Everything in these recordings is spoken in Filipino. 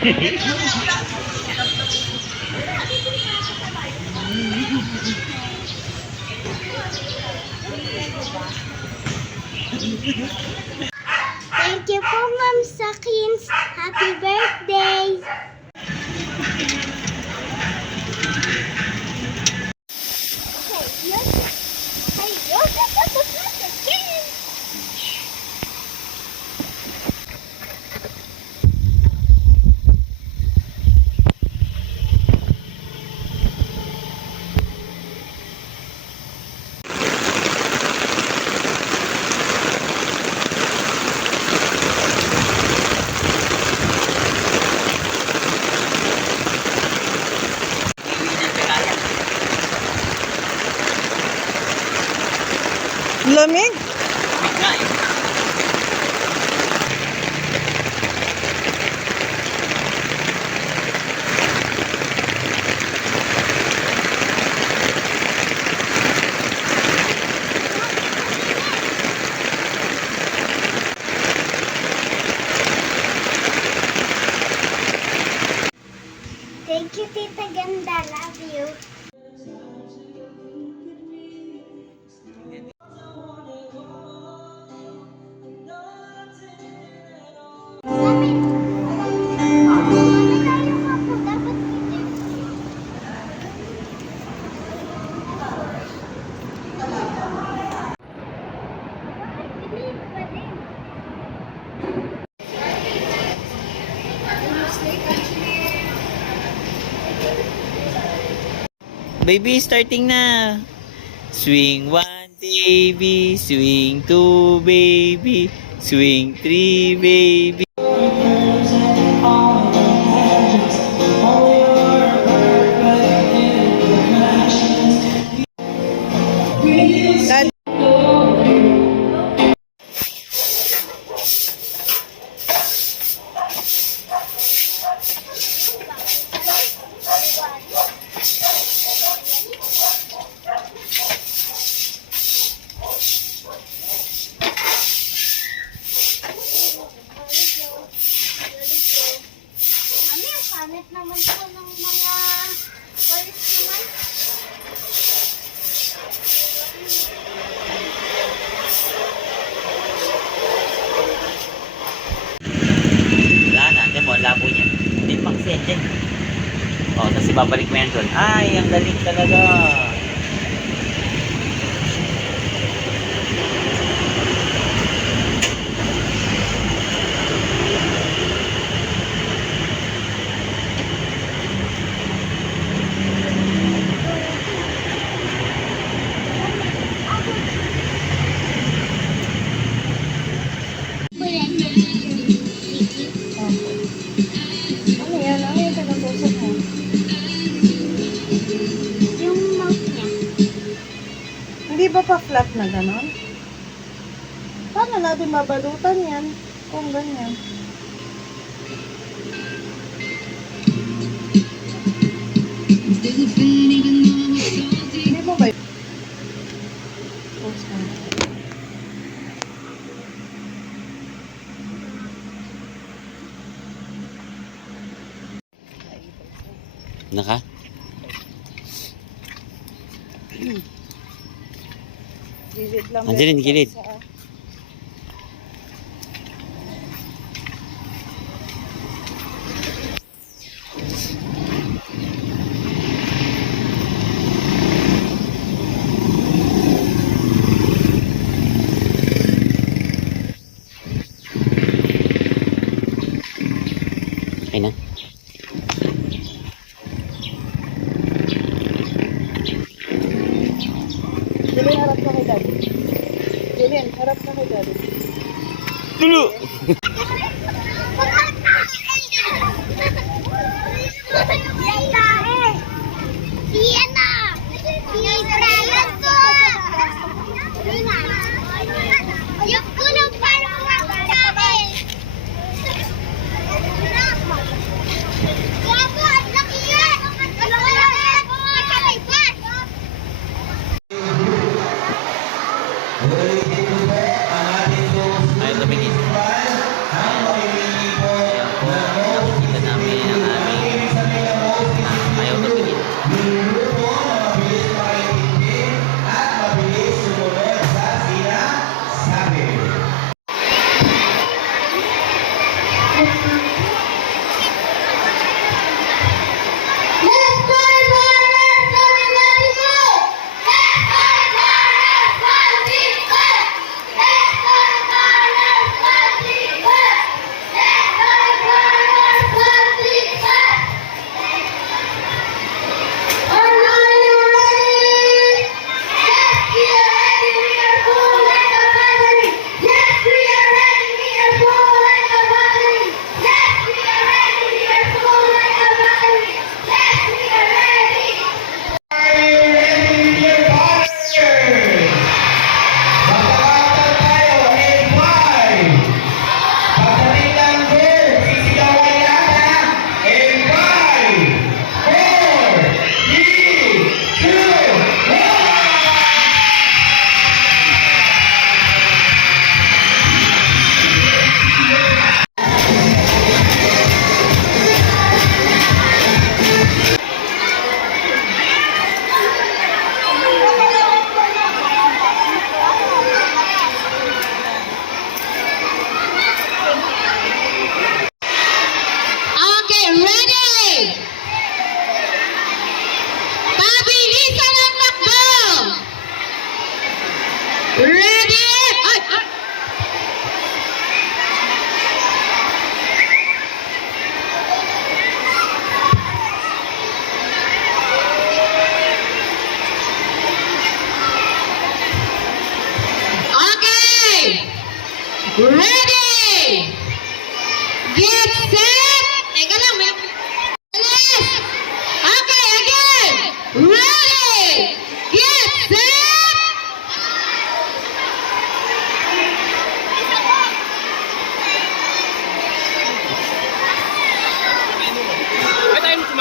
Thank you po, Ma'am Sakins. Happy birthday! Lamig? Thank you, Tita Ganda. Love you. Baby, starting na. Swing 1, baby. Swing 2, baby. Swing 3, baby. Mami, ang panit naman po ng mga walis naman. Wala na, hindi mo, labo niya. Hindi pang sende. O, tapos ibabalik mo yan doon. Ay, ang galing talaga. Ano yan? Ano yung pinag-usap mo? Yung mouth niya. Hindi ba pa flat na ganon? Paano natin mabalutan yan kung ganyan? Hindi mo ba yun? Post mo. Naka? Gilid lang. Angelin, gilid. Okay na. Jillian, harap ka kay daddy. Jillian, harap ka kay daddy. Tulo! Yan na! Yung kulong parang mga sabi. Gago, ang laki yan! Dalawa lang yan! Kasabay pa! Ayaw tumingin. Ayan po, nakikita namin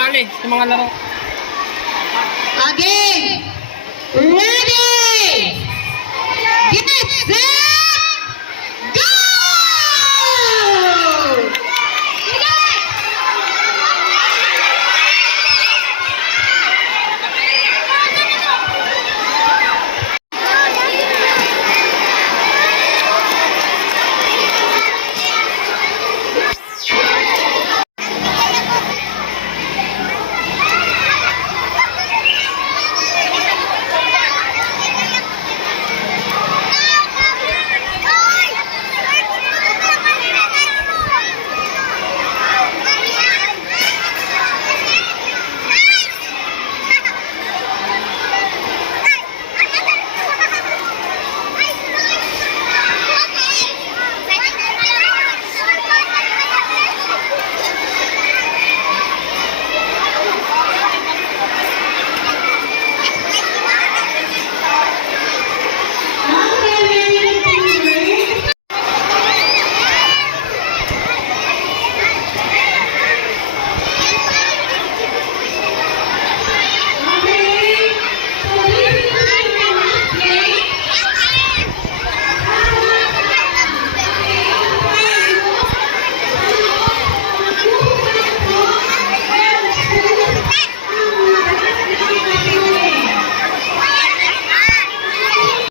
sumali sa mga laro. Okay. Ready. Get set. Go.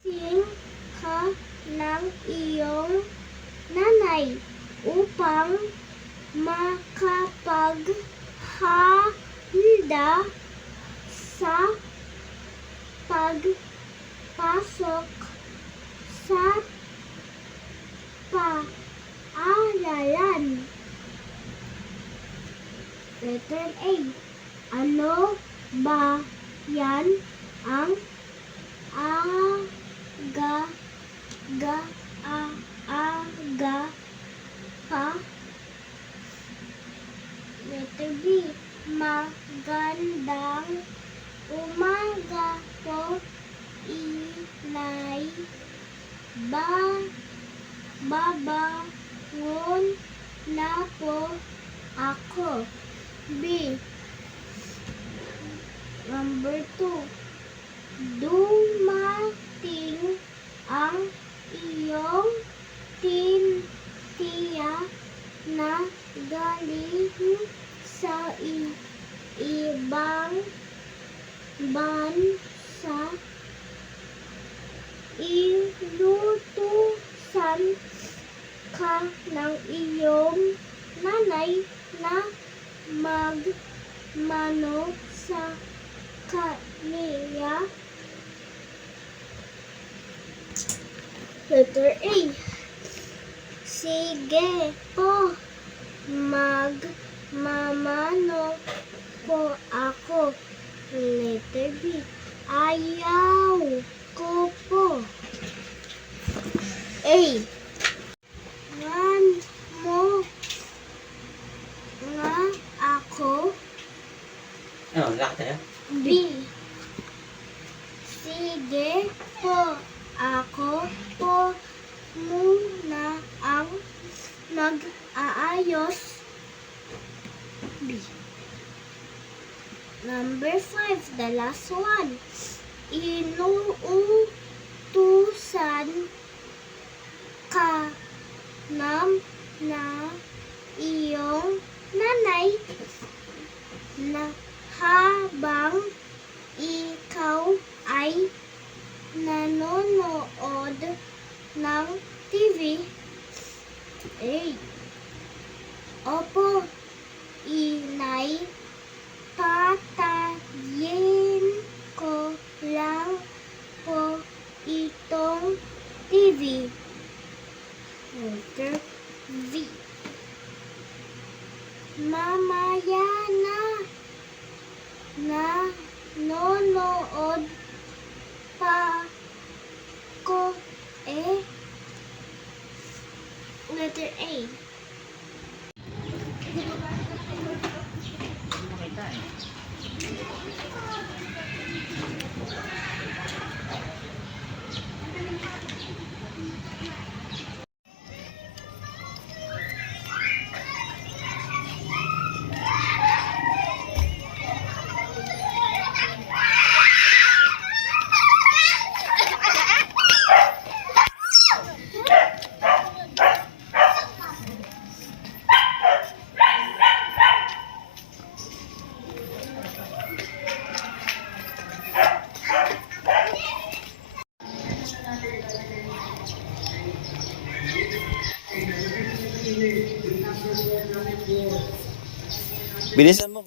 Sing ka ng iyong nanay upang makapaghanda sa pagpasok sa paaralan. Letter A. Ano ba yan ang aga pa? Letter B. Magandang umaga po, inay. Babangon na po ako. B. Number 2. Dumating ang iyong tiya na galing sa ibang bansa. Inutusan ka ng iyong nanay na magmano sa kaniya. Letter A. Sige po, magmamano po ako. Letter B. Ayaw ko po. A. Ngan mo nga ako. Ano, lakad tayo? B. Sige po, ako po muna ang mag-aayos. B. Number 5, the last one. Inuutusan ka na iyong nanay na habang ikaw ay nanonood ng TV. A. Opo, inay. Patayin ko lang po itong TV. Letter V. Mamaya na nanonood pa ko eh. Letter A. Bilisan mo.